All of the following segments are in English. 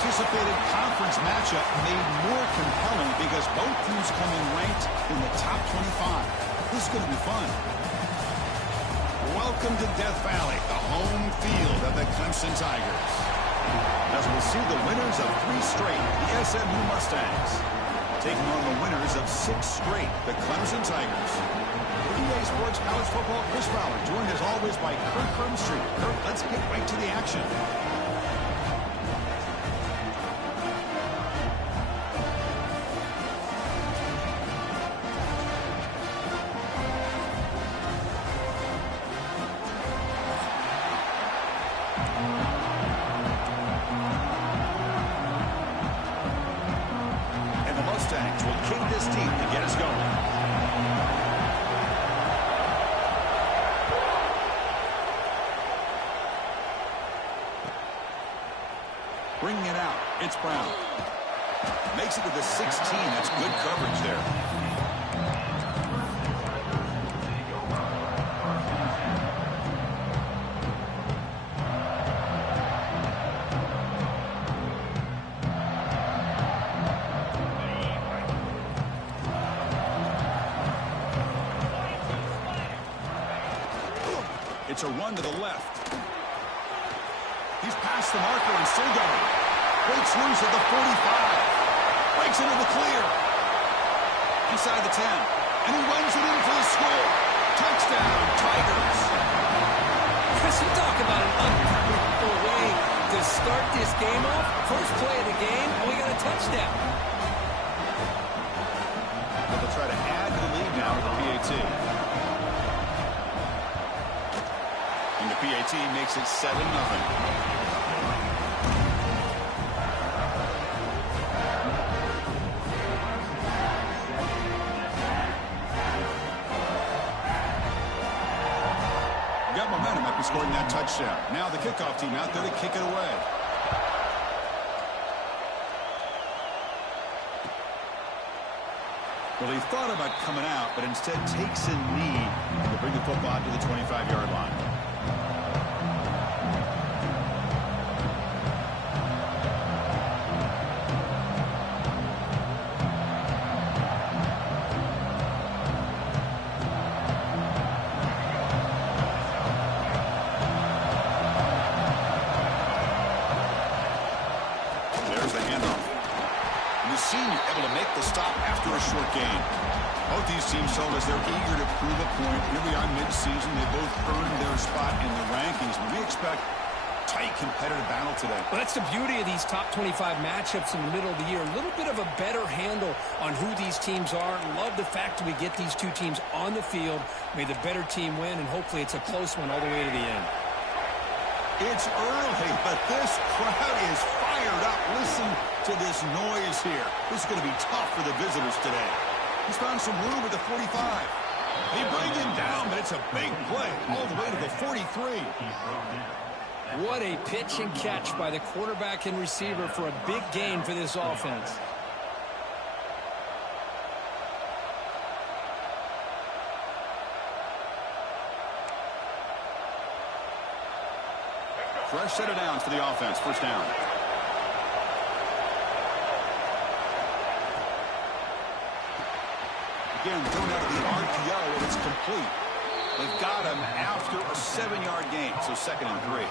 anticipated conference matchup made more compelling because both teams come in ranked in the top 25. This is going to be fun. Welcome to Death Valley, the home field of the Clemson Tigers. As we'll see the winners of 3 straight, the SMU Mustangs, taking on the winners of 6 straight, the Clemson Tigers. For EA Sports College Football, Chris Fowler, joined as always by Kurt Crumstreet. Kurt, let's get right to the action. Will kick this deep to get us going. Bringing it out, it's Brown. Makes it to the 16. That's good coverage there. It's a run to the left. He's past the marker and still going. Breaks loose at the 45. Breaks into the clear. Inside the 10. And he runs it in for the score. Touchdown, Tigers. Chris, you talk about an unbelievable way to start this game off. First play of the game, and we got a touchdown. They'll try to add to the lead now with the PAT. And the PAT makes it 7-0. Got momentum after scoring that touchdown. Now the kickoff team out there to kick it away. Well, he thought about coming out, but instead takes a knee to bring the football to the 25-yard line. There's the handoff. And the senior able to make the stop after a short gain. Both these teams told us they're eager to prove a point. Here we are mid-season. They both earned their spot in the rankings. But we expect tight competitive battle today. Well, that's the beauty of these top 25 matchups in the middle of the year. A little bit of a better handle on who these teams are. Love the fact that we get these two teams on the field. May the better team win, and hopefully it's a close one all the way to the end. It's early, but this crowd is fired up. Listen to this noise here. This is going to be tough for the visitors today. He's found some room at the 45. They bring him down, but it's a big play all the way to the 43. What a pitch and catch by the quarterback and receiver for a big gain for this offense. Fresh set of downs for the offense. First down. Again, thrown out of the RPO, and it's complete. They've got him after a 7-yard gain, so 2nd and 3.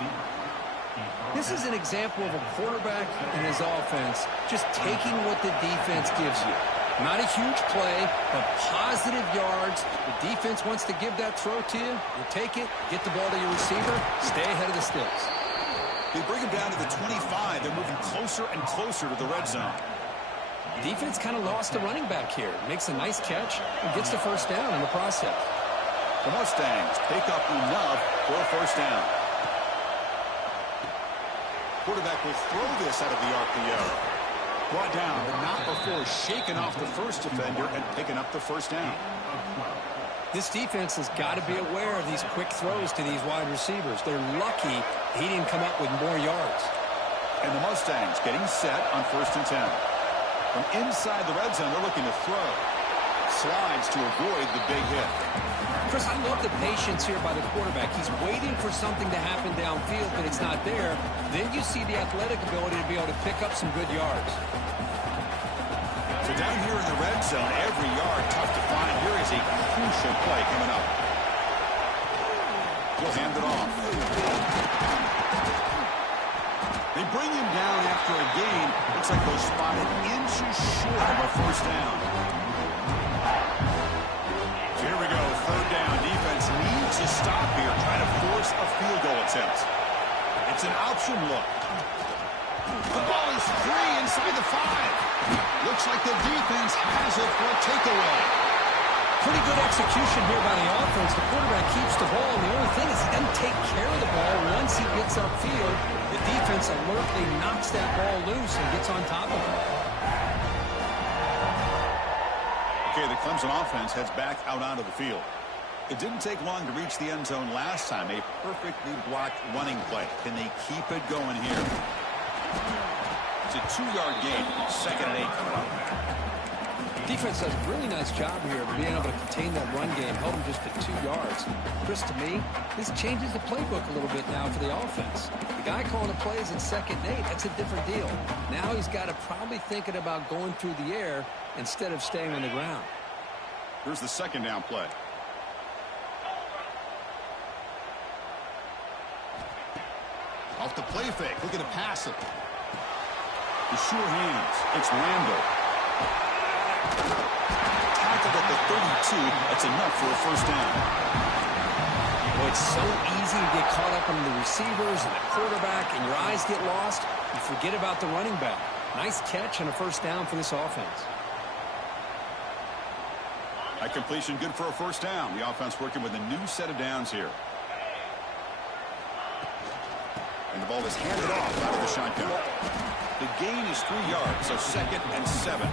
This is an example of a quarterback and his offense just taking what the defense gives you. Not a huge play, but positive yards. The defense wants to give that throw to you. You take it, get the ball to your receiver, stay ahead of the sticks. They bring him down to the 25. They're moving closer and closer to the red zone. Defense kind of lost a running back here. Makes a nice catch and gets the first down in the process. The Mustangs pick up enough for a first down. Quarterback will throw this out of the RPO. Brought down, but not before shaking off the first defender and picking up the first down. This defense has got to be aware of these quick throws to these wide receivers. They're lucky he didn't come up with more yards. And the Mustangs getting set on 1st and 10. From inside the red zone, they're looking to throw. Slides to avoid the big hit. Chris, I love the patience here by the quarterback. He's waiting for something to happen downfield, but it's not there. Then you see the athletic ability to be able to pick up some good yards. So down here in the red zone, every yard tough to find. Here is a crucial play coming up. He'll hand it off. They bring him down after a gain. Looks like they're spotted inches short of a first down. So here we go, third down. Defense needs to stop here, trying to force a field goal attempt. It's an option look. The ball is free inside the 5. Looks like the defense has it for a takeaway. Pretty good execution here by the offense. The quarterback keeps the ball, and the only thing is he doesn't take care of the ball once he gets upfield. The defense alertly knocks that ball loose and gets on top of it. Okay, the Clemson offense heads back out onto the field. It didn't take long to reach the end zone last time. A perfectly blocked running play. Can they keep it going here? It's a 2-yard gain. 2nd and 8 coming up. Defense does a really nice job here of being able to contain that run game, held him just at 2 yards. Chris, to me, this changes the playbook a little bit now for the offense. The guy calling the plays at 2nd and 8, that's a different deal. Now he's got to probably thinking about going through the air instead of staying on the ground. Here's the 2nd down play. Off the play fake, looking to pass it. The sure hands. It's Randall. Tackled at the 32. That's enough for a first down. Well, it's so easy to get caught up in the receivers and the quarterback, and your eyes get lost. You forget about the running back. Nice catch and a first down for this offense. That completion good for a first down. The offense working with a new set of downs here. And the ball is handed off out of the shotgun. The gain is 3 yards, so 2nd and 7.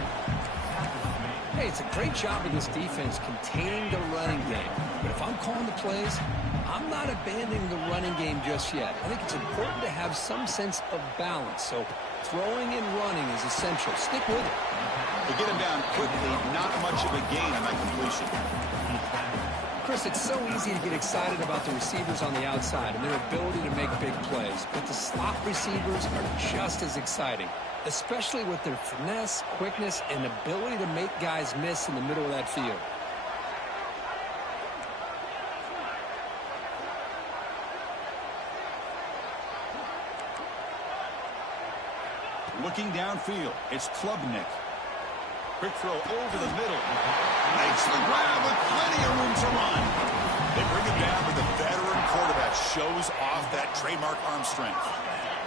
Hey, it's a great job of this defense containing the running game. But if I'm calling the plays, I'm not abandoning the running game just yet. I think it's important to have some sense of balance. So throwing and running is essential. Stick with it. They get him down quickly. Not much of a gain on that completion. Chris, it's so easy to get excited about the receivers on the outside and their ability to make big plays. But the slot receivers are just as exciting, especially with their finesse, quickness, and ability to make guys miss in the middle of that field. Looking downfield, it's Klubnik. Quick throw over the middle. Makes the grab with plenty of room to run. They bring him down, but the veteran quarterback shows off that trademark arm strength.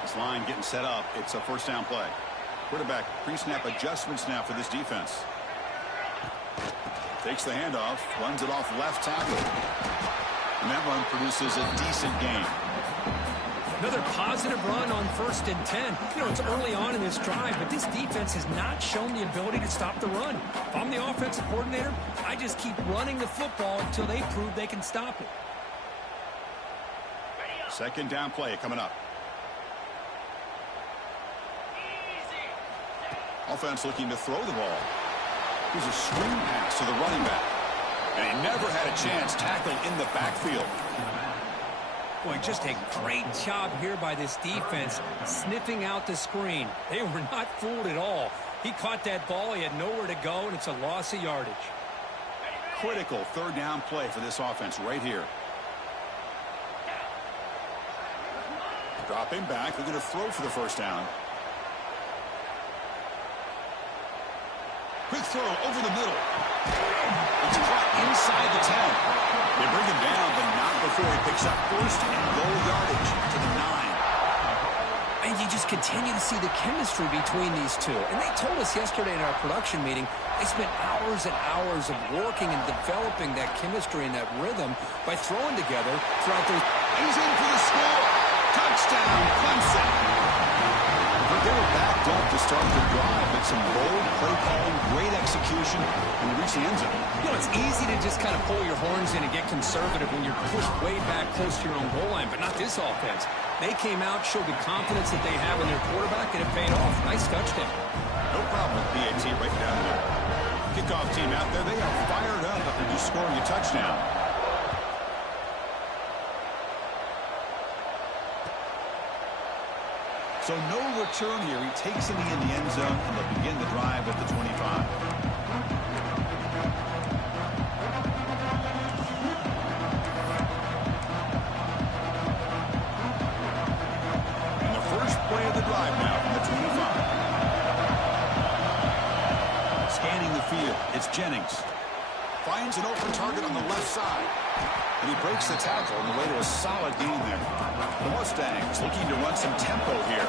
This line getting set up. It's a first down play. Quarterback pre-snap adjustments now for this defense. Takes the handoff, runs it off left tackle. And that run produces a decent gain. Another positive run on 1st and 10. You know, it's early on in this drive, but this defense has not shown the ability to stop the run. If I'm the offensive coordinator, I just keep running the football until they prove they can stop it. 2nd down play coming up. Offense looking to throw the ball. Here's a screen pass to the running back. And he never had a chance tackled in the backfield. Boy, just a great job here by this defense, sniffing out the screen. They were not fooled at all. He caught that ball, he had nowhere to go, and it's a loss of yardage. Critical 3rd down play for this offense right here. Dropping back, looking to throw for the first down. Quick throw over the middle. It's caught inside the 10. They bring him down, but not before he picks up 1st and goal yardage to the 9. And you just continue to see the chemistry between these two. And they told us yesterday in our production meeting, they spent hours and hours of working and developing that chemistry and that rhythm by throwing together throughout their... He's in for the score. Touchdown, Clemson. But they were backed up to start the drive, but some bold play calling, great execution, and they reach the end zone. You know, it's easy to just kind of pull your horns in and get conservative when you're pushed way back close to your own goal line, but not this offense. They came out, showed the confidence that they have in their quarterback, and it paid off. Nice touchdown. No problem with PAT right down there. kickoff team out there, they are fired up after just scoring a touchdown. So no return here. He takes it in the end zone, and they'll begin the drive at the 25. And the first play of the drive now from the 25. Scanning the field, it's Jennings. Finds an open target on the left side. And he breaks the tackle on the way to a solid gain there. The Mustangs looking to run some tempo here.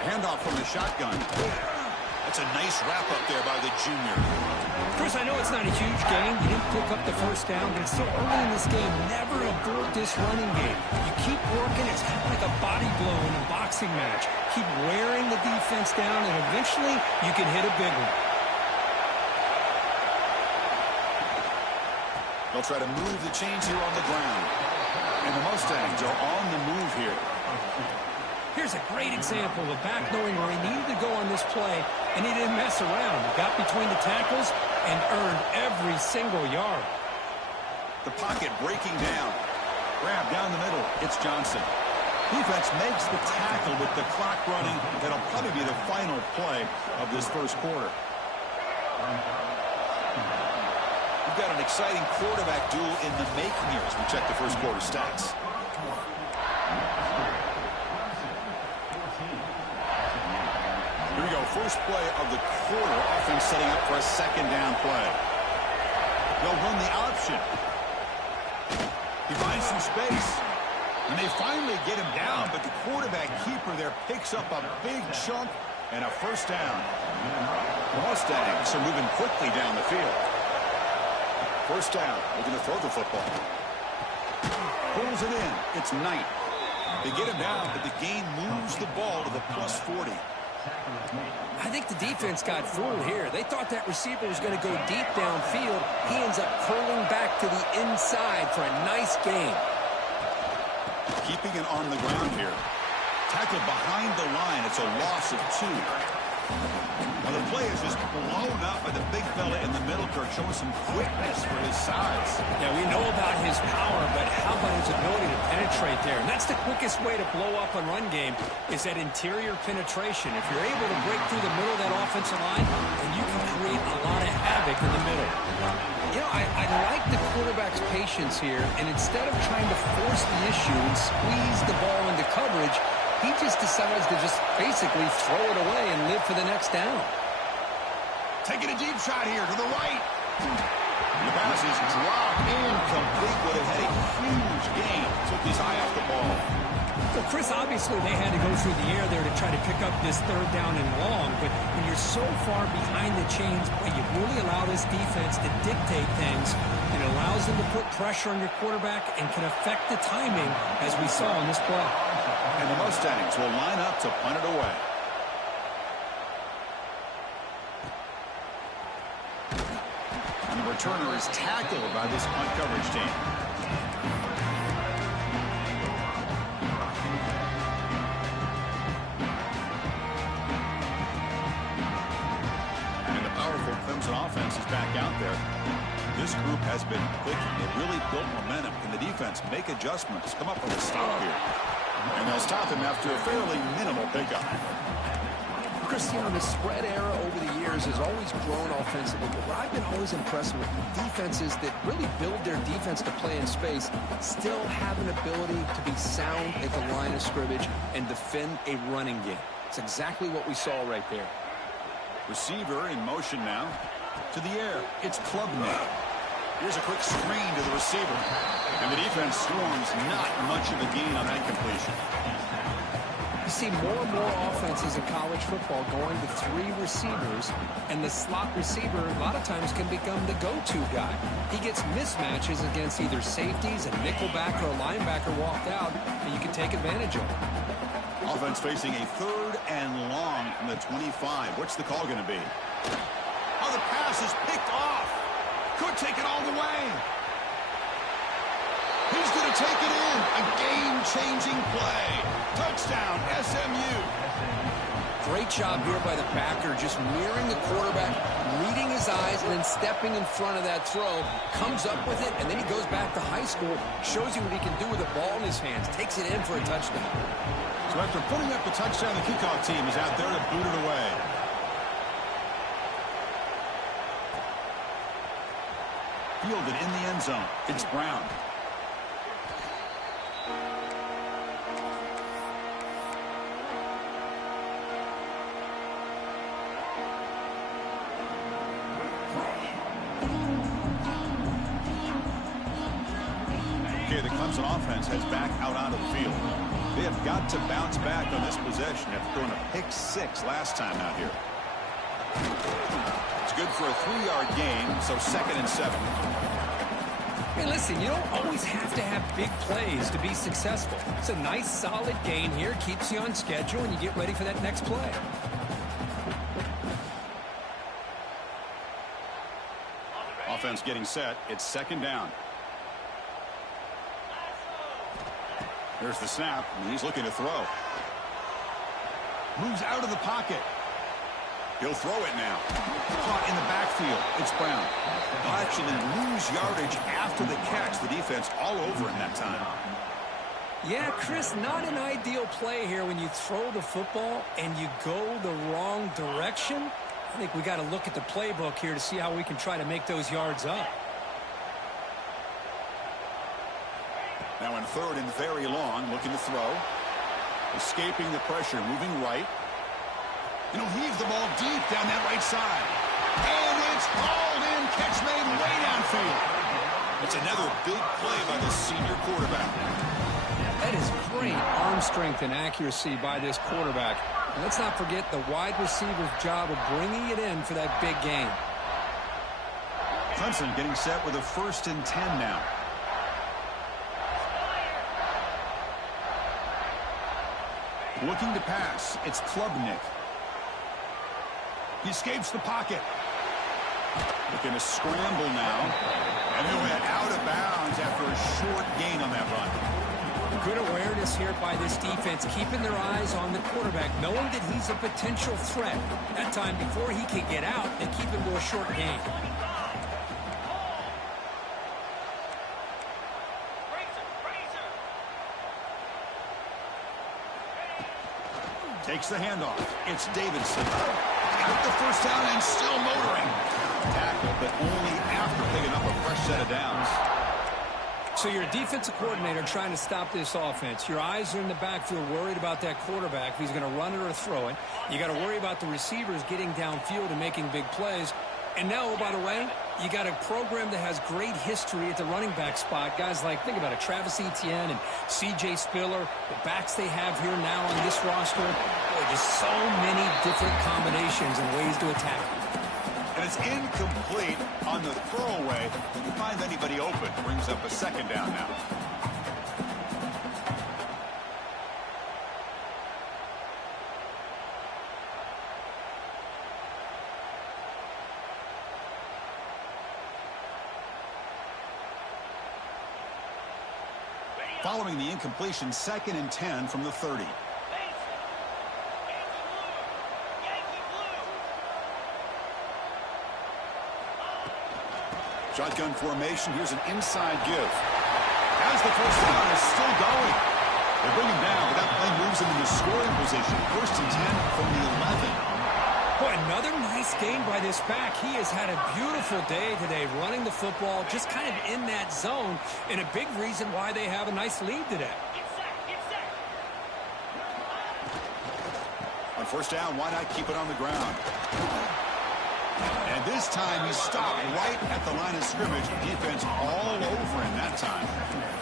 Handoff from the shotgun. That's a nice wrap-up there by the junior. Chris, I know it's not a huge gain. You didn't pick up the first down, but it's still early in this game. Never abort this running game. You keep working. It's kind of like a body blow in a boxing match. Keep wearing the defense down, and eventually you can hit a big one. They'll try to move the chains here on the ground. And the Mustangs are on the move here. Here's a great example of a back knowing where he needed to go on this play, and he didn't mess around. He got between the tackles and earned every single yard. The pocket breaking down. Grab down the middle. It's Johnson. Defense makes the tackle with the clock running. That'll probably be the final play of this first quarter. We've got an exciting quarterback duel in the making here as we check the first quarter stats. Here we go, first play of the quarter. Offense setting up for a second down play. They'll run the option. He finds some space. And they finally get him down, but the quarterback keeper there picks up a big chunk and a first down. The Mustangs are moving quickly down the field. First down, looking to throw the football. Pulls it in. It's Knight. They get him down, but the game moves the ball to the plus 40. I think the defense got fooled here. They thought that receiver was going to go deep downfield. He ends up curling back to the inside for a nice gain. Keeping it on the ground here. Tackled behind the line. It's a loss of 2. Now the play is just blown up by the big fella in the middle, Kirk, showing some quickness for his size. Yeah, we know about his power, but how about his ability to penetrate there? And that's the quickest way to blow up a run game is that interior penetration. If you're able to break through the middle of that offensive line, then you can create a lot of havoc in the middle. You know, I like the quarterback's patience here, and instead of trying to force the issue and squeeze the ball into coverage, he just decides to just basically throw it away and live for the next down. Taking a deep shot here to the right. The pass is dropped incomplete. Would have had a huge gain. Took his eye off the ball. So, Chris, obviously they had to go through the air there to try to pick up this third down and long. But when you're so far behind the chains, you really allow this defense to dictate things. It allows them to put pressure on your quarterback and can affect the timing, as we saw on this play. And the Mustangs will line up to punt it away. And the returner is tackled by this punt coverage team. And the powerful Clemson offense is back out there. This group has been clicking. They've really built momentum. Can the defense make adjustments? Come up with a stop here. And they'll stop him after a fairly minimal pickup. Chris, you know, the spread era over the years has always grown offensively, but what I've been always impressed with defenses that really build their defense to play in space still have an ability to be sound at the line of scrimmage and defend a running game. It's exactly what we saw right there. Receiver in motion now. To the air. It's Klubnik. Here's a quick screen to the receiver. And the defense swarms. Not much of a gain on that completion. You see more and more offenses in college football going to 3 receivers, and the slot receiver a lot of times can become the go-to guy. He gets mismatches against either safeties, a nickelback, or a linebacker walked out, and you can take advantage of it. Offense facing a 3rd and long from the 25. What's the call going to be? Oh, the pass is picked off. Could take it all the way. He's going to take it in. A game-changing play. Touchdown, SMU. Great job here by the backer, just mirroring the quarterback, reading his eyes, and then stepping in front of that throw, comes up with it, and then he goes back to high school, shows you what he can do with the ball in his hands, takes it in for a touchdown. So after putting up the touchdown, the kickoff team is out there to boot it away. Fielded in the end zone. It's Brown. Okay, the Clemson offense heads back out onto the field. They have got to bounce back on this possession after throwing a pick 6 last time out here. It's good for a 3-yard gain, so 2nd and 7. Hey, listen, you don't always have to have big plays to be successful. It's a nice, solid gain here, keeps you on schedule, and you get ready for that next play. Offense getting set. It's 2nd down. There's the snap, and he's looking to throw. Moves out of the pocket. He'll throw it now. Caught in the backfield. It's Brown. He'll actually lose yardage after the catch. The defense all over him that time. Yeah, Chris, not an ideal play here when you throw the football and you go the wrong direction. I think we got to look at the playbook here to see how we can try to make those yards up. Now in 3rd and very long, looking to throw. Escaping the pressure, moving right. And he'll heave the ball deep down that right side. And it's hauled in, catch made way downfield. It's another big play by the senior quarterback. That is great arm strength and accuracy by this quarterback. And let's not forget the wide receiver's job of bringing it in for that big gain. Clemson getting set with a 1st and 10 now. Looking to pass. It's Klubnik. He escapes the pocket. Looking to scramble now. And he'll head out of bounds after a short gain on that run. Good awareness here by this defense, keeping their eyes on the quarterback, knowing that he's a potential threat. That time, before he can get out, they keep him to a short gain. Takes the handoff. It's Davidson. Got the 1st down and still motoring. Tackle, but only after picking up a fresh set of downs. So you're a defensive coordinator trying to stop this offense. Your eyes are in the backfield worried about that quarterback, if he's going to run it or throw it. You got to worry about the receivers getting downfield and making big plays. And now, by the way, you got a program that has great history at the running back spot. Guys like, think about it, Travis Etienne and C.J. Spiller, the backs they have here now on this roster. Boy, just so many different combinations and ways to attack. And it's incomplete on the throwaway. Didn't find anybody open. Brings up a 2nd down now. Following the incompletion, 2nd and 10 from the 30. Shotgun formation. Here's an inside give. As the 1st down is still going. They bring him down, but that play moves him into scoring position. 1st and 10 from the 11. Boy, another nice game by this back. He has had a beautiful day today running the football, just kind of in that zone, and a big reason why they have a nice lead today. On 1st down, why not keep it on the ground? And this time he stopped right at the line of scrimmage. Defense all over him that time.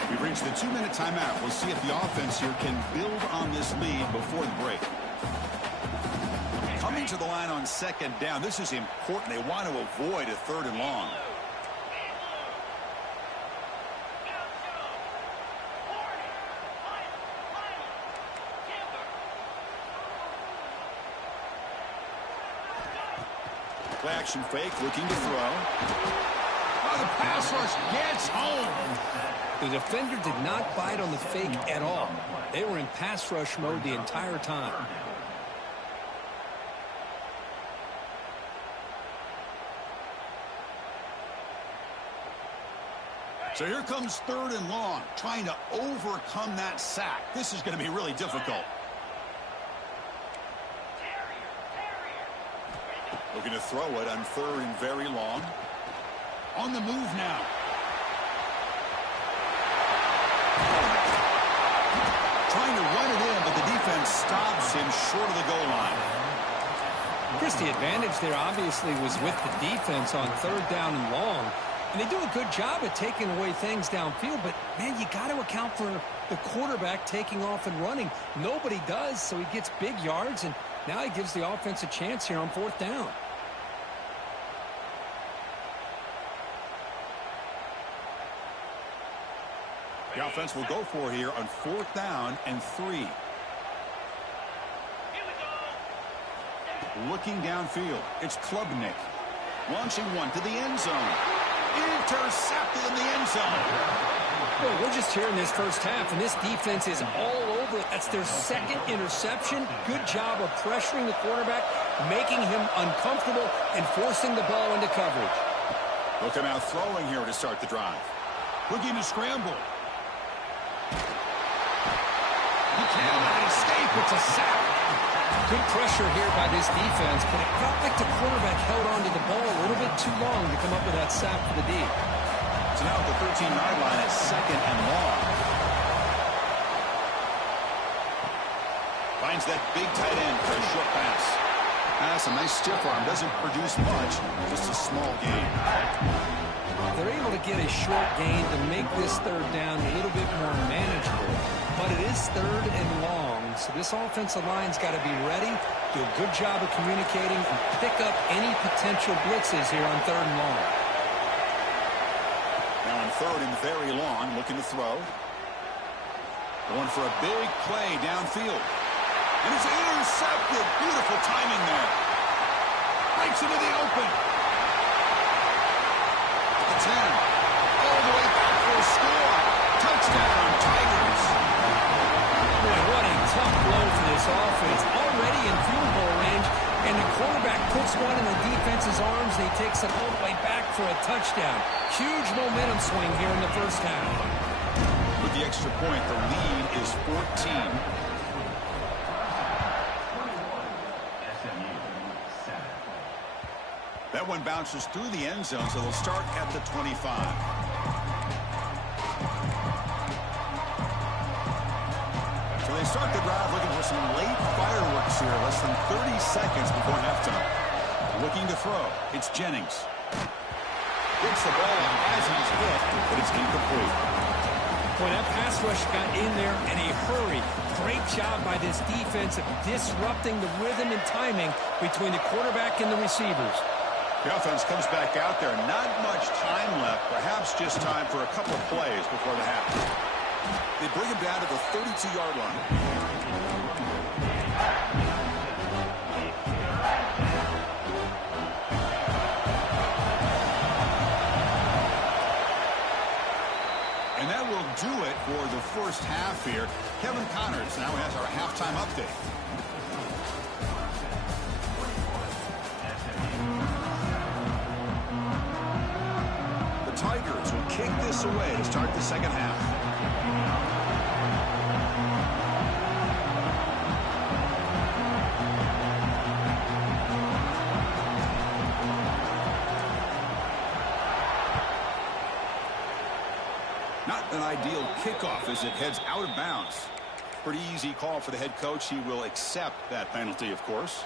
We've reached the 2-minute timeout. We'll see if the offense here can build on this lead before the break. Coming to the line on 2nd down. This is important. They want to avoid a 3rd and long. Play action fake, looking to throw. Oh, the pass rush gets home. The defender did not bite on the fake at all. They were in pass rush mode the entire time. So here comes 3rd and long, trying to overcome that sack. This is going to be really difficult. Looking to throw it on 3rd and very long. On the move now. Trying to run it in, but the defense stops him short of the goal line. Chris, the advantage there obviously was with the defense on 3rd down and long. And they do a good job at taking away things downfield, but, man, you got to account for the quarterback taking off and running. Nobody does, so he gets big yards, and now he gives the offense a chance here on 4th down. The offense will go for here on 4th down and 3. Looking downfield, it's Klubnik. Launching one to the end zone. Intercepted in the end zone. Well, we're just here in this first half, and this defense is all over it. That's their 2nd interception. Good job of pressuring the quarterback, making him uncomfortable, and forcing the ball into coverage. They'll come out throwing here to start the drive. Looking to scramble. He cannot escape. It's a sack. Good pressure here by this defense, but it felt like the quarterback held on to the ball a little bit too long to come up with that sack for the D. So now at the 13-yard line at 2nd and long. Finds that big tight end for a short pass. That's a nice stiff arm. Doesn't produce much. Just a small gain. They're able to get a short gain to make this 3rd down a little bit more manageable. But it is 3rd and long, so this offensive line's got to be ready, do a good job of communicating, and pick up any potential blitzes here on 3rd and long. Now on 3rd and very long, looking to throw. Going for a big play downfield. And it's intercepted. Beautiful timing there. Breaks into the open. The 10. All the way back for a score. Touchdown, Tigers. Boy, what a tough blow for this offense. Already in field goal range, and the quarterback puts one in the defense's arms, and he takes it all the way back for a touchdown. Huge momentum swing here in the first half. With the extra point, the lead is 14. That one bounces through the end zone, so they'll start at the 25. So they start the drive looking for some late fireworks here, less than 30 seconds before halftime. Looking to throw. It's Jennings. Gets the ball on Eisner's hip, but it's incomplete. Boy, that pass rush got in there in a hurry. Great job by this defense of disrupting the rhythm and timing between the quarterback and the receivers. The offense comes back out there. Not much time left. Perhaps just time for a couple of plays before the half. They bring him down to the 32-yard line. And that will do it for the first half here. Kevin Connors now has our halftime update. Tigers will kick this away to start the second half. Not an ideal kickoff as it heads out of bounds. Pretty easy call for the head coach. He will accept that penalty, of course.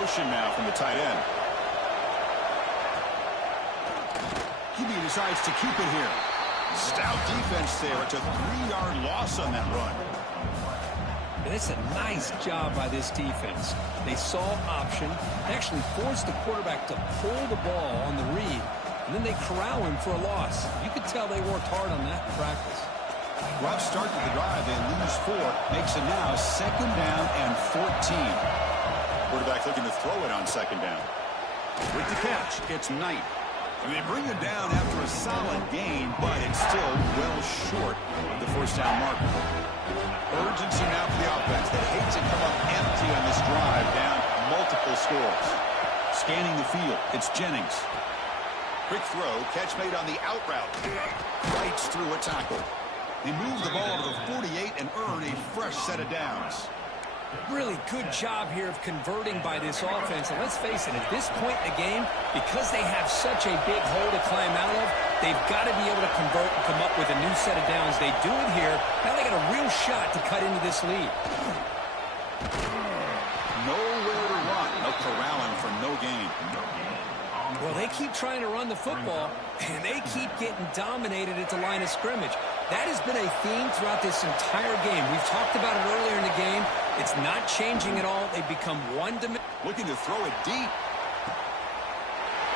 Motion now from the tight end. QB decides to keep it here. Stout defense there. It's a 3-yard loss on that run. And it's a nice job by this defense. They saw option, actually forced the quarterback to pull the ball on the read, and then they corral him for a loss. You could tell they worked hard on that in practice. Rough start to the drive. They lose 4. Makes it now 2nd down and 14. Quarterback looking to throw it on 2nd down. With the catch, it's Knight. And they bring him down after a solid gain, but it's still well short of the 1st down marker. Urgency now for the offense that hates to come up empty on this drive, down multiple scores. Scanning the field, it's Jennings. Quick throw, catch made on the out route. Fights through a tackle. They move the ball to the 48 and earn a fresh set of downs. Really good job here of converting by this offense. And let's face it, at this point in the game, because they have such a big hole to climb out of, they've got to be able to convert and come up with a new set of downs. They do it here. Now they got a real shot to cut into this lead. Nowhere to run. No corralling for no gain. Well, they keep trying to run the football, and they keep getting dominated at the line of scrimmage. That has been a theme throughout this entire game. We've talked about it earlier in the game. It's not changing at all. They've become one-dimensional. Looking to throw it deep.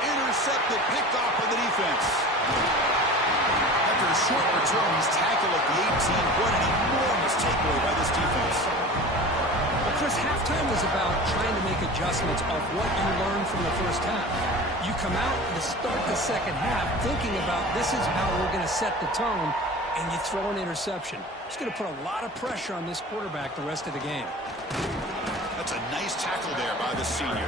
Intercepted, picked off by the defense. After a short return, he's tackled at the 18. What an enormous takeaway by this defense. Well, Chris, halftime was about trying to make adjustments off what you learned from the first half. You come out to start the second half thinking about this is how we're going to set the tone, and you throw an interception. It's going to put a lot of pressure on this quarterback the rest of the game. That's a nice tackle there by the senior.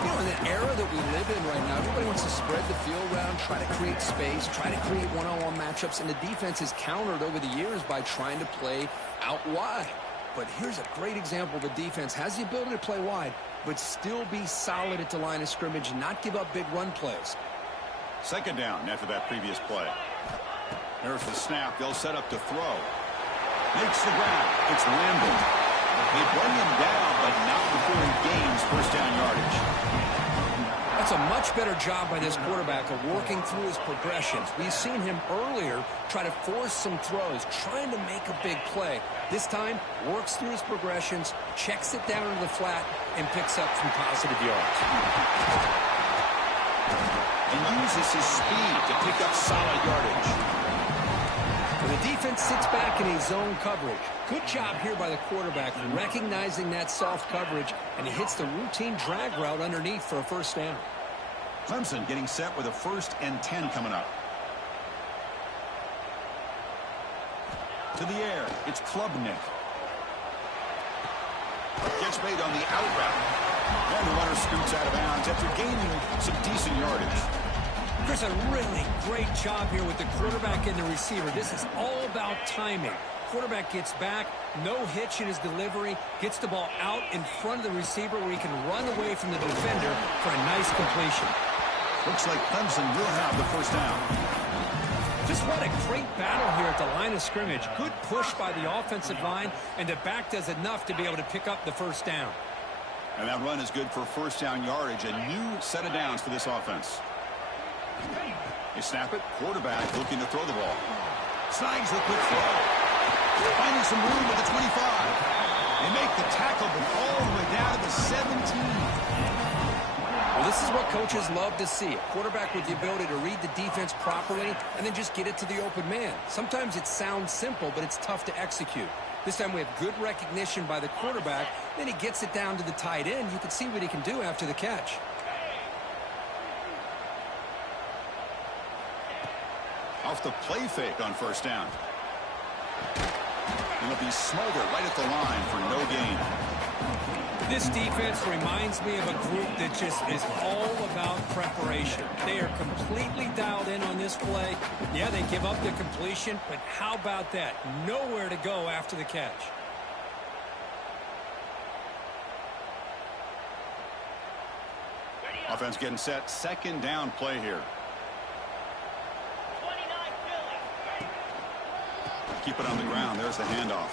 You know, in the era that we live in right now, everybody wants to spread the field around, try to create space, try to create one-on-one matchups, and the defense has countered over the years by trying to play out wide. But here's a great example. The defense has the ability to play wide, but still be solid at the line of scrimmage and not give up big run plays. 2nd down after that previous play. There's the snap. They'll set up to throw. Makes the grab. It's Randall. They bring him down, but not before he gains 1st down yardage. That's a much better job by this quarterback of working through his progressions. We've seen him earlier try to force some throws, trying to make a big play. This time, works through his progressions, checks it down into the flat, and picks up some positive yards. And uses his speed to pick up solid yardage. The defense sits back in a zone coverage. Good job here by the quarterback recognizing that soft coverage, and he hits the routine drag route underneath for a 1st down. Clemson getting set with a 1st and 10 coming up. To the air, it's Klubnik. Gets made on the out route. And the runner scoots out of bounds after gaining some decent yardage. Chris, a really great job here with the quarterback and the receiver. This is all about timing. Quarterback gets back, no hitch in his delivery, gets the ball out in front of the receiver where he can run away from the defender for a nice completion. Looks like Clemson will have the 1st down. Just what a great battle here at the line of scrimmage. Good push by the offensive line, and the back does enough to be able to pick up the 1st down. And that run is good for 1st down yardage, a new set of downs for this offense. They snap it. Quarterback looking to throw the ball. Snags the quick throw. Finding some room at the 25. They make the tackle, but all the way down to the 17. Well, this is what coaches love to see. A quarterback with the ability to read the defense properly and then just get it to the open man. Sometimes it sounds simple, but it's tough to execute. This time we have good recognition by the quarterback. Then he gets it down to the tight end. You can see what he can do after the catch. Off the play fake on 1st down. And it'll be Smolder right at the line for no gain. This defense reminds me of a group that just is all about preparation. They are completely dialed in on this play. Yeah, they give up the completion, but how about that? Nowhere to go after the catch. Offense getting set. 2nd down play here. Keep it on the ground. There's the handoff.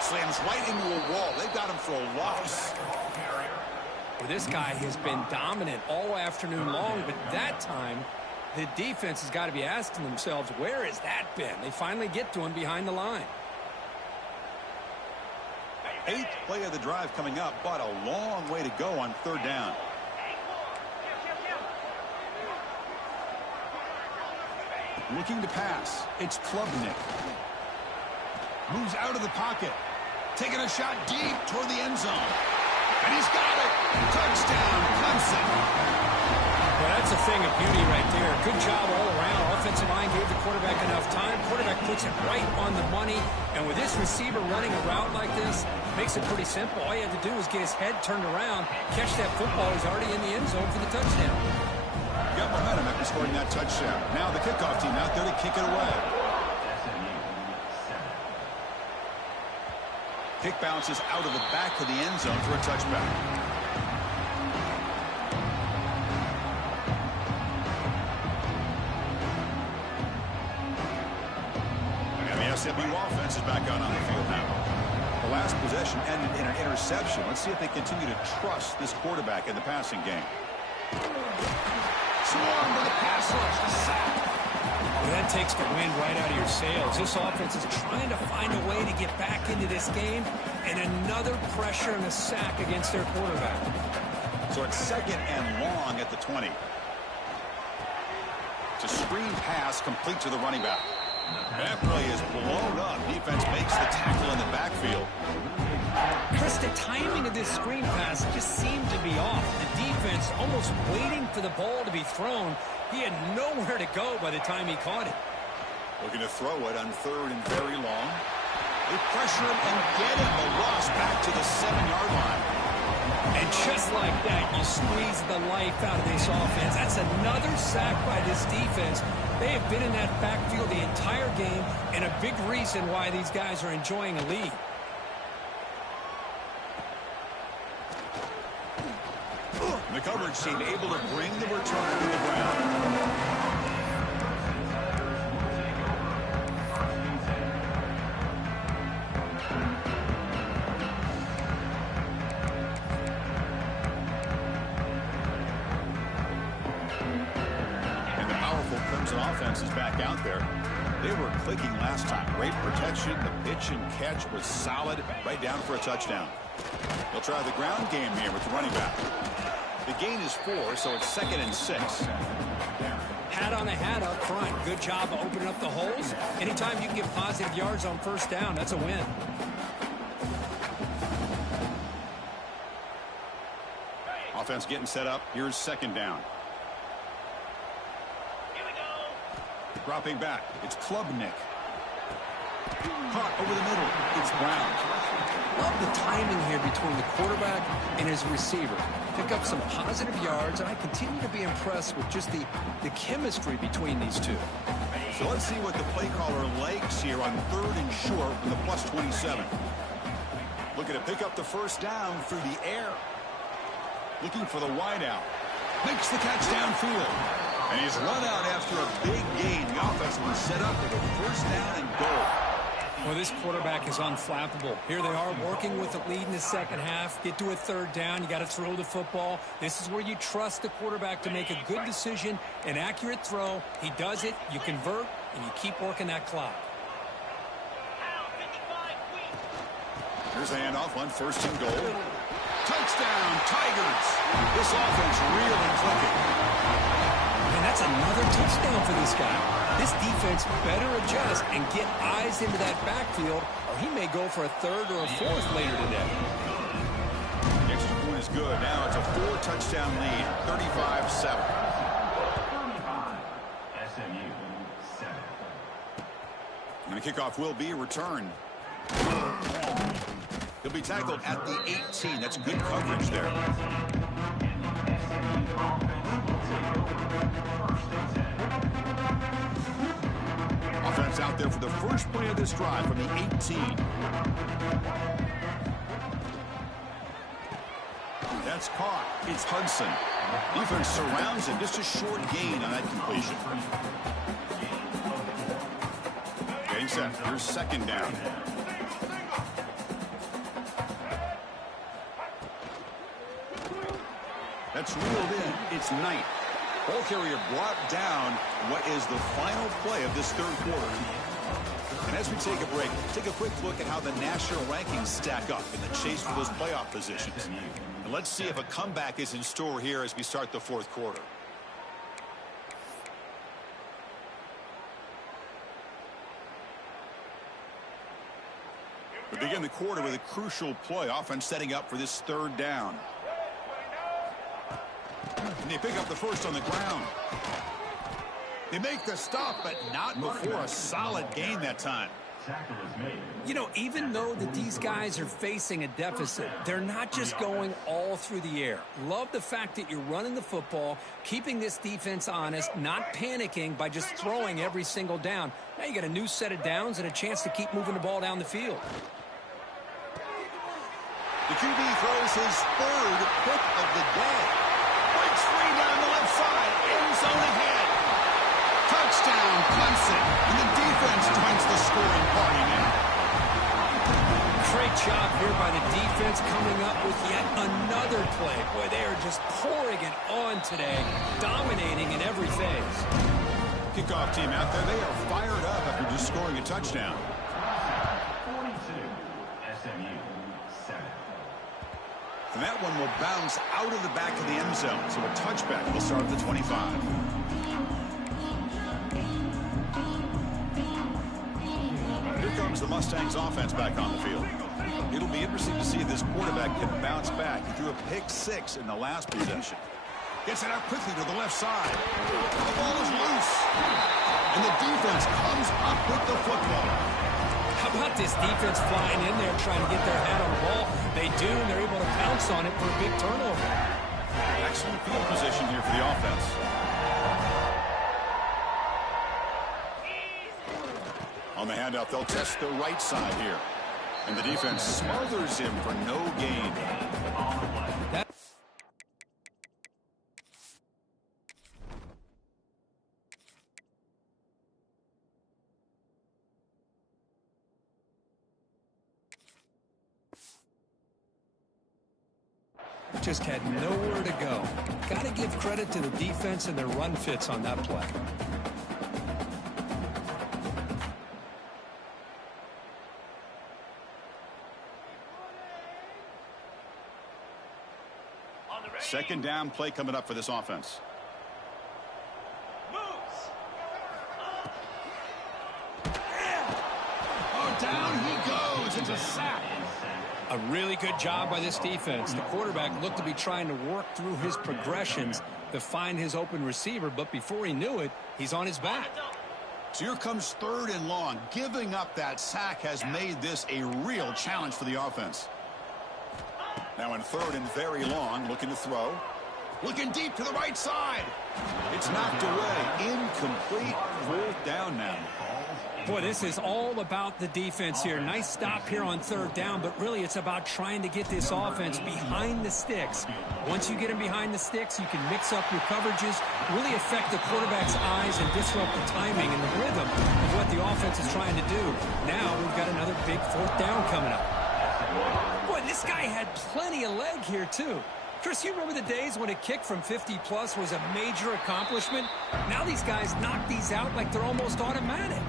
Slams right into a wall. They've got him for a loss. Well, this guy has been dominant all afternoon long, but that time the defense has got to be asking themselves, where has that been? They finally get to him behind the line. 8th play of the drive coming up, but a long way to go on 3rd down. Looking to pass. It's Klubnik. Moves out of the pocket. Taking a shot deep toward the end zone. And he's got it. Touchdown, Clemson. Well, that's a thing of beauty right there. Good job all around. Offensive line gave the quarterback enough time. Quarterback puts it right on the money. And with this receiver running a route like this, makes it pretty simple. All you had to do was get his head turned around, catch that football. He's already in the end zone for the touchdown. Got momentum after scoring that touchdown. Now the kickoff team out there to kick it away. Kick bounces out of the back of the end zone for a touchback. And the SMU offense is back out on the field now. The last possession ended in an interception. Let's see if they continue to trust this quarterback in the passing game. Swarm to the pass rush, the sack. Well, that takes the wind right out of your sails. This offense is trying to find a way to get back into this game, and another pressure and a sack against their quarterback. So it's second and long at the 20. It's a screen pass complete to the running back. That play is blown up. Defense makes the tackle in the backfield. Chris, the timing of this screen pass just seemed to be off. The defense almost waiting for the ball to be thrown. He had nowhere to go by the time he caught it. Looking to throw it on third and very long. They pressure him and get him. A loss back to the 7-yard line. And just like that, you squeeze the life out of this offense. That's another sack by this defense. They have been in that backfield the entire game, and a big reason why these guys are enjoying a lead. The coverage team able to bring the return to the ground. And the powerful Clemson offense is back out there. They were clicking last time. Great protection. The pitch and catch was solid. Right down for a touchdown. They'll try the ground game here with the running back. The gain is 4, so it's 2nd and 6. Hat on a hat up front. Good job of opening up the holes. Anytime you can get positive yards on first down, that's a win. Offense getting set up. Here's 2nd down. Dropping back. It's Klubnik. Caught over the middle. It's Brown. Love the timing here between the quarterback and his receiver. Pick up some positive yards, and I continue to be impressed with just the chemistry between these two. So let's see what the play caller likes here on 3rd and short from the +27. Looking to pick up the first down through the air. Looking for the wideout. Makes the catch downfield. And he's run out after a big gain. The offense will be set up with a first down and goal. Well, this quarterback is unflappable. Here they are working with the lead in the second half. Get to a 3rd down. You got to throw the football. This is where you trust the quarterback to make a good decision, an accurate throw. He does it, you convert, and you keep working that clock. Here's the handoff on 1st and goal. Touchdown, Tigers. This offense really clicking. And that's another touchdown for this guy. This defense better adjust and get eyes into that backfield, or he may go for a 3rd or a 4th later today. The extra point is good. Now it's a 4-touchdown lead, 35-7. And the kickoff will be returned. He'll be tackled at the 18. That's good coverage there. Offense out there for the first play of this drive from the 18. That's caught. It's Hudson. Defense surrounds him. Just a short gain on that completion. Getting set. Here's 2nd down. That's reeled in. It's Knight. Ball carrier brought down what is the final play of this 3rd quarter. And as we take a break, take a quick look at how the national rankings stack up in the chase for those playoff positions. And let's see if a comeback is in store here as we start the 4th quarter. We begin the quarter with a crucial play. Offense setting up for this third down. And they pick up the first on the ground. They make the stop, but not before a solid gain that time. You know, even though that these guys are facing a deficit, they're not just going all through the air. Love the fact that you're running the football, keeping this defense honest, not panicking by just throwing every single down. Now you got a new set of downs and a chance to keep moving the ball down the field. The QB throws his third pick of the day. Breaks free down the left side. End zone ahead. Touchdown, Clemson. And the defense joins the scoring party now. Great job here by the defense coming up with yet another play. Boy, they are just pouring it on today, dominating in every phase. Kickoff team out there. They are fired up after just scoring a touchdown. 42, SMU 7. And that one will bounce out of the back of the end zone. So a touchback will start at the 25. Here comes the Mustangs offense back on the field. It'll be interesting to see if this quarterback can bounce back. He threw a pick-6 in the last possession. Gets it out quickly to the left side. The ball is loose. And the defense comes up with the football. How about this defense flying in there trying to get their hand on the ball? They do, and they're able to pounce on it for a big turnover. Excellent field position here for the offense. On the handout, they'll test the right side here. And the defense smothers him for no gain. Just had nowhere to go. Got to give credit to the defense and their run fits on that play. Second down play coming up for this offense. Oh, down he goes. It's a sack. A really good job by this defense. The quarterback looked to be trying to work through his progressions to find his open receiver, but before he knew it, he's on his back. So here comes third and long. Giving up that sack has made this a real challenge for the offense. Now in third and very long, looking to throw. Looking deep to the right side. It's knocked away. Incomplete. Fourth down now. Boy, this is all about the defense here. Nice stop here on third down, but really it's about trying to get this offense behind the sticks. Once you get them behind the sticks, you can mix up your coverages, really affect the quarterback's eyes and disrupt the timing and the rhythm of what the offense is trying to do. Now we've got another big fourth down coming up. Boy, this guy had plenty of leg here, too. Chris, you remember the days when a kick from 50-plus was a major accomplishment? Now these guys knock these out like they're almost automatic.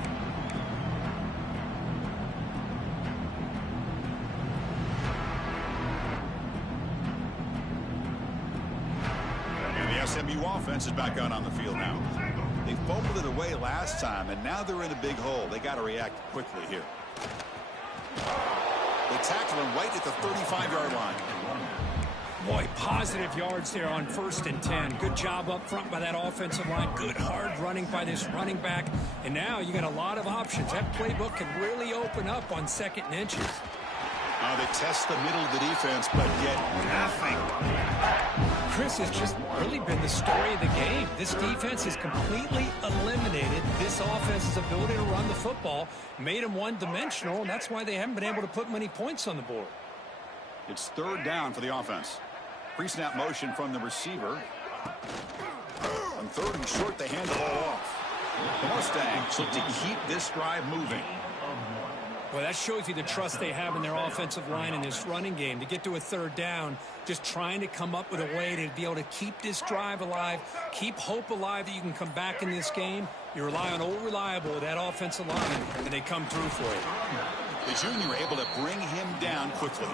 And the SMU offense is back out on the field now. They fumbled it away last time, and now they're in a big hole. They got to react quickly here. They tackle him right at the 35-yard line. Boy, positive yards there on 1st and 10. Good job up front by that offensive line. Good hard running by this running back. And now you got a lot of options. That playbook can really open up on 2nd and inches. They test the middle of the defense, but get nothing. Chris, has just really been the story of the game. This defense has completely eliminated this offense's ability to run the football, made them one-dimensional, and that's why they haven't been able to put many points on the board. It's third down for the offense. Pre-snap motion from the receiver. On third and short, they hand the ball off. The Mustangs look to keep this drive moving. Well, that shows you the trust they have in their offensive line in this running game. To get to a third down, just trying to come up with a way to be able to keep this drive alive, keep hope alive that you can come back in this game. You rely on old reliable with that offensive line, and they come through for you. The junior able to bring him down quickly.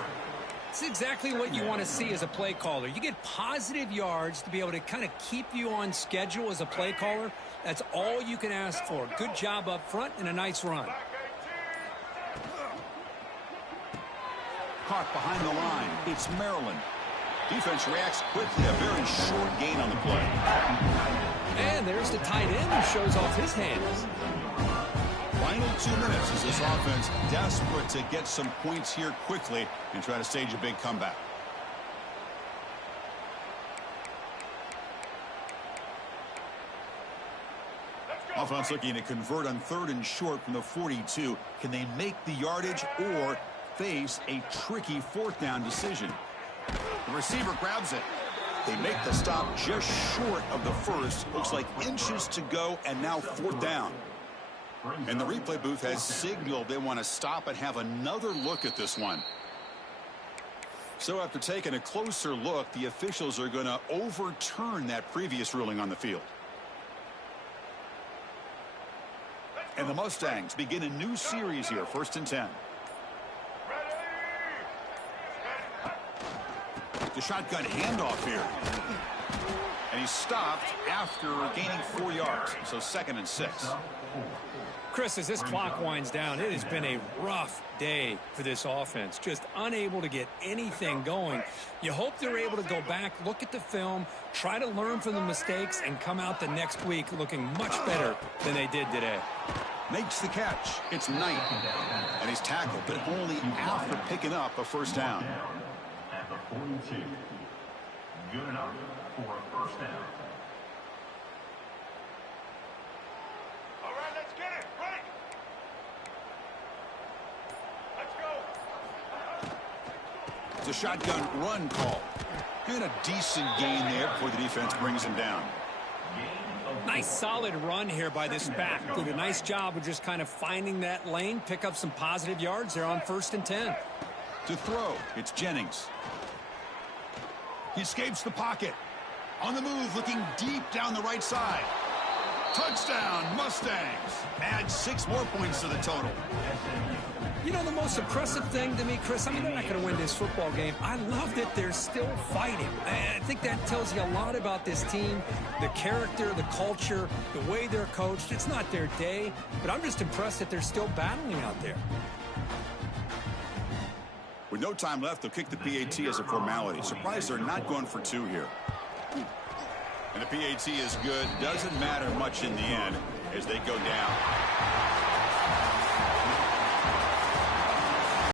It's exactly what you want to see as a play caller. You get positive yards to be able to kind of keep you on schedule as a play caller. That's all you can ask for. Good job up front and a nice run. Caught behind the line. It's Maryland. Defense reacts quickly. A very short gain on the play. And there's the tight end who shows off his hands. Final 2 minutes as this offense desperate to get some points here quickly and try to stage a big comeback. Offense looking to convert on 3rd and short from the 42. Can they make the yardage or face a tricky 4th down decision? The receiver grabs it. They make the stop just short of the first. Looks like inches to go, and now 4th down. And the replay booth has signaled they want to stop and have another look at this one. So after taking a closer look, the officials are going to overturn that previous ruling on the field. And the Mustangs begin a new series here, 1st and 10. The shotgun handoff here. And he's stopped after gaining 4 yards. So 2nd and 6. Chris, as this clock winds down, it has been a rough day for this offense. Just unable to get anything going. You hope they're able to go back, look at the film, try to learn from the mistakes, and come out the next week looking much better than they did today. Makes the catch. It's Knight. And he's tackled, but only after picking up a 1st down. At the 42. Good enough for a 1st down. All right, let's get it. Ready? Let's go. It's a shotgun run call. And a decent gain there before the defense brings him down. Nice solid run here by this back. Did a nice job of just kind of finding that lane, pick up some positive yards there on 1st and 10. To throw, it's Jennings. He escapes the pocket. On the move, looking deep down the right side. Touchdown, Mustangs. Add 6 more points to the total. You know, the most impressive thing to me, Chris, I mean, they're not going to win this football game. I love that they're still fighting. I think that tells you a lot about this team, the character, the culture, the way they're coached. It's not their day, but I'm just impressed that they're still battling out there. With no time left, they'll kick the PAT as a formality. Surprised they're not going for 2 here. And the PAT is good. Doesn't matter much in the end as they go down.